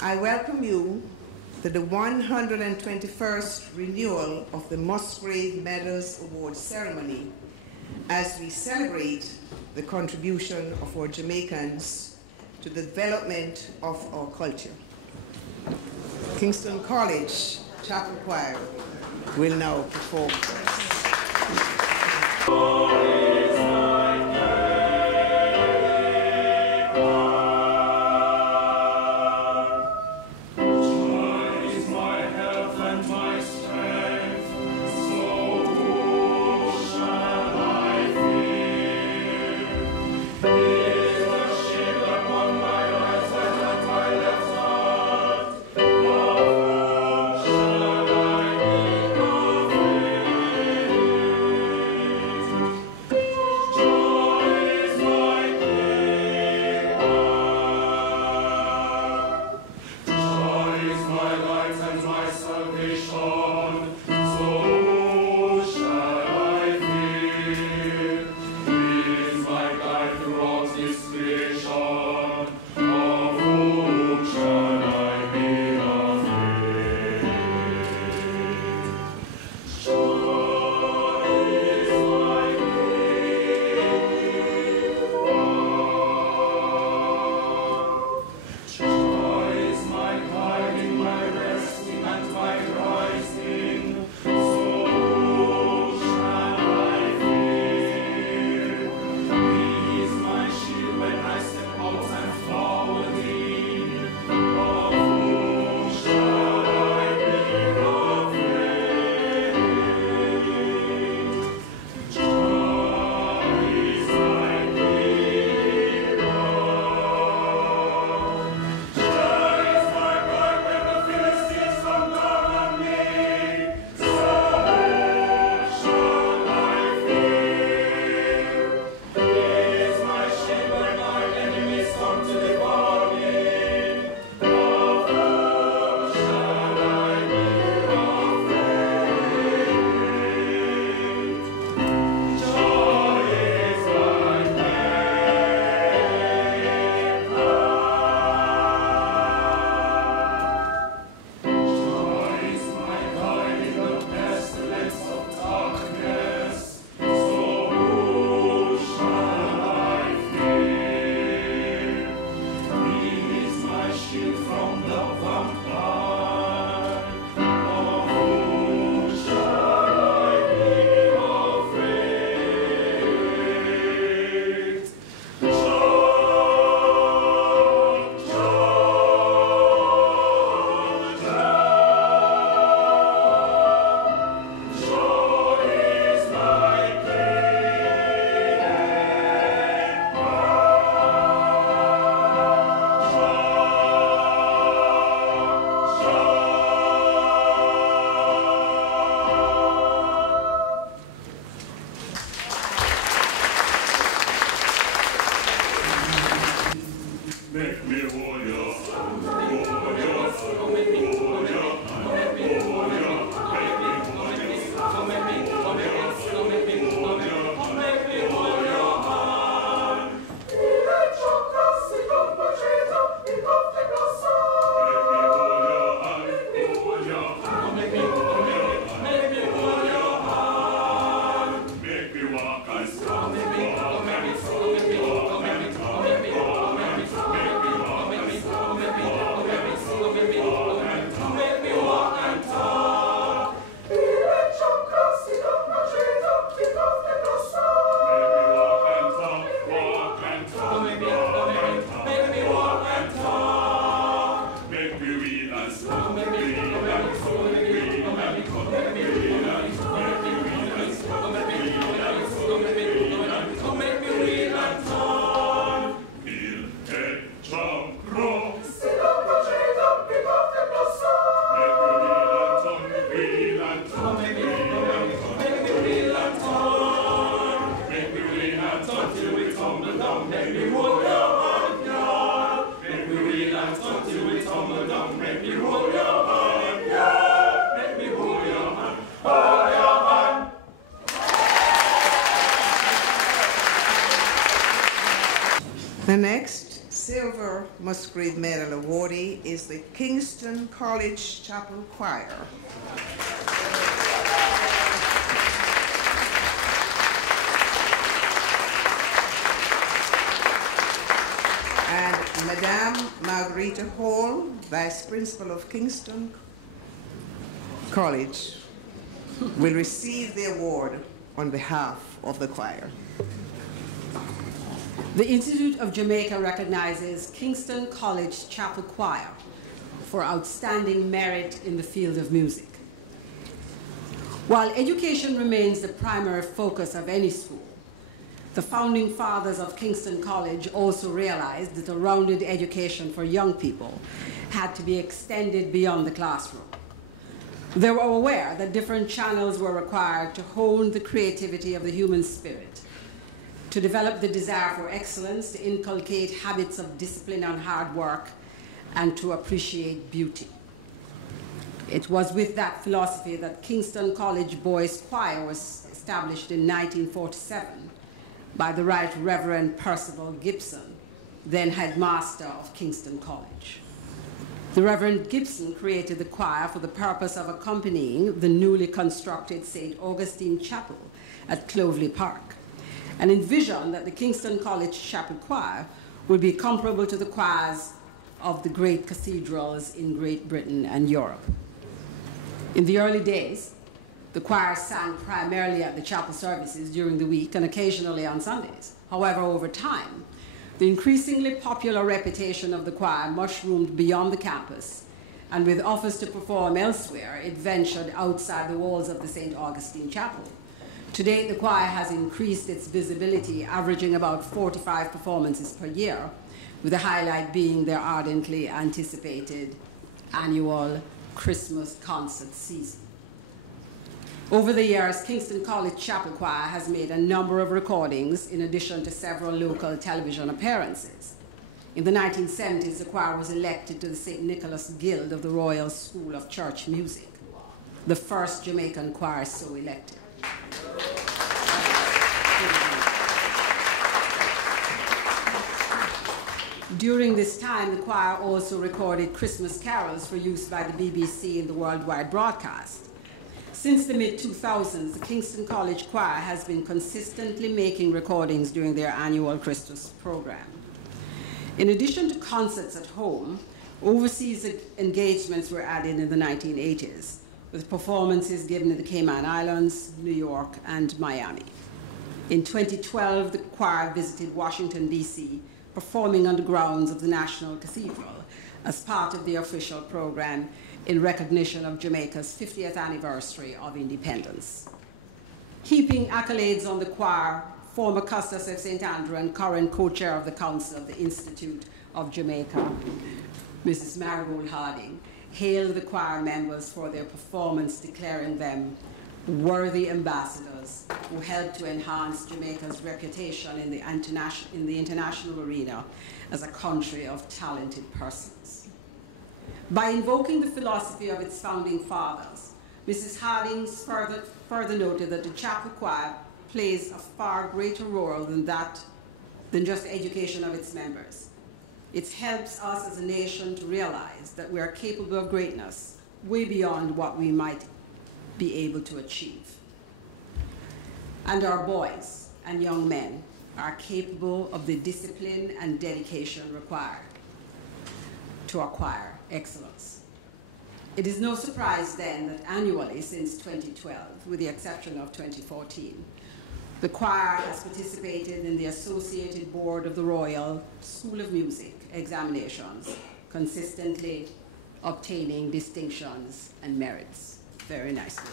I welcome you to the 121st renewal of the Musgrave Medals Award ceremony as we celebrate the contribution of our Jamaicans to the development of our culture. Kingston College Chapel Choir will now perform for us. The next silver Musgrave Medal awardee is the Kingston College Chapel Choir. And Madame Margarita Hall, Vice Principal of Kingston College, will receive the award on behalf of the choir. The Institute of Jamaica recognizes Kingston College Chapel Choir for outstanding merit in the field of music. While education remains the primary focus of any school, the founding fathers of Kingston College also realized that a rounded education for young people had to be extended beyond the classroom. They were aware that different channels were required to hone the creativity of the human spirit, to develop the desire for excellence, to inculcate habits of discipline and hard work, and to appreciate beauty. It was with that philosophy that Kingston College Boys Choir was established in 1947 by the Right Reverend Percival Gibson, then headmaster of Kingston College. The Reverend Gibson created the choir for the purpose of accompanying the newly constructed St. Augustine Chapel at Clovelly Park, and envisioned that the Kingston College Chapel Choir would be comparable to the choirs of the great cathedrals in Great Britain and Europe. In the early days, the choir sang primarily at the chapel services during the week and occasionally on Sundays. However, over time, the increasingly popular reputation of the choir mushroomed beyond the campus, and with offers to perform elsewhere, it ventured outside the walls of the St. Augustine Chapel. To date, the choir has increased its visibility, averaging about 45 performances per year, with the highlight being their ardently anticipated annual Christmas concert season. Over the years, Kingston College Chapel Choir has made a number of recordings in addition to several local television appearances. In the 1970s, the choir was elected to the St. Nicholas Guild of the Royal School of Church Music, the first Jamaican choir so elected. During this time, the choir also recorded Christmas carols for use by the BBC in the worldwide broadcast. Since the mid-2000s, the Kingston College Choir has been consistently making recordings during their annual Christmas program. In addition to concerts at home, overseas engagements were added in the 1980s, with performances given in the Cayman Islands, New York, and Miami. In 2012, the choir visited Washington, D.C., performing on the grounds of the National Cathedral as part of the official program in recognition of Jamaica's 50th anniversary of independence. Heaping accolades on the choir, former Custos of St. Andrew and current co-chair of the Council of the Institute of Jamaica, Mrs. Marigold Harding, hailed the choir members for their performance, declaring them worthy ambassadors who helped to enhance Jamaica's reputation in the international arena as a country of talented persons. By invoking the philosophy of its founding fathers, Mrs. Harding further noted that the chapel choir plays a far greater role than just education of its members. It helps us as a nation to realize that we are capable of greatness way beyond what we might be able to achieve. And our boys and young men are capable of the discipline and dedication required to acquire excellence. It is no surprise then that annually since 2012, with the exception of 2014, the choir has participated in the Associated Board of the Royal School of Music examinations, consistently obtaining distinctions and merits. Very nicely.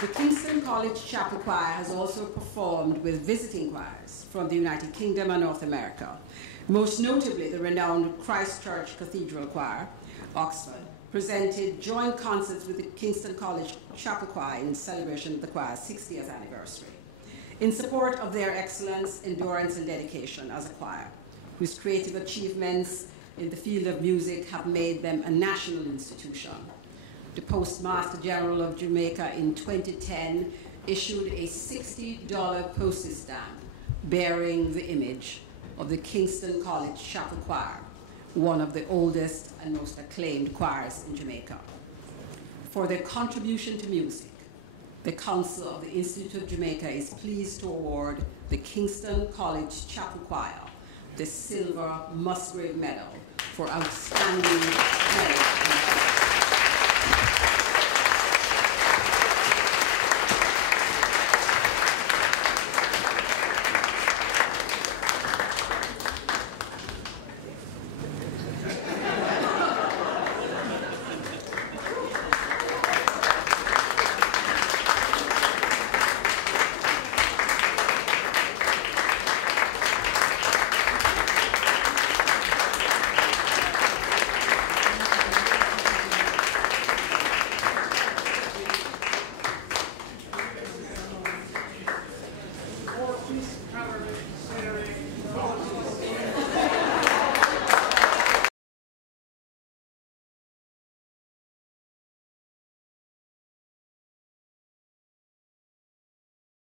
The Kingston College Chapel Choir has also performed with visiting choirs from the United Kingdom and North America, most notably the renowned Christ Church Cathedral Choir, Oxford, presented joint concerts with the Kingston College Chapel Choir in celebration of the choir's 60th anniversary, in support of their excellence, endurance, and dedication as a choir, whose creative achievements in the field of music have made them a national institution. The Postmaster General of Jamaica in 2010 issued a $60 postage stamp bearing the image of the Kingston College Chapel Choir, one of the oldest and most acclaimed choirs in Jamaica. For their contribution to music, the Council of the Institute of Jamaica is pleased to award the Kingston College Chapel Choir the Silver Musgrave Medal for outstanding merit.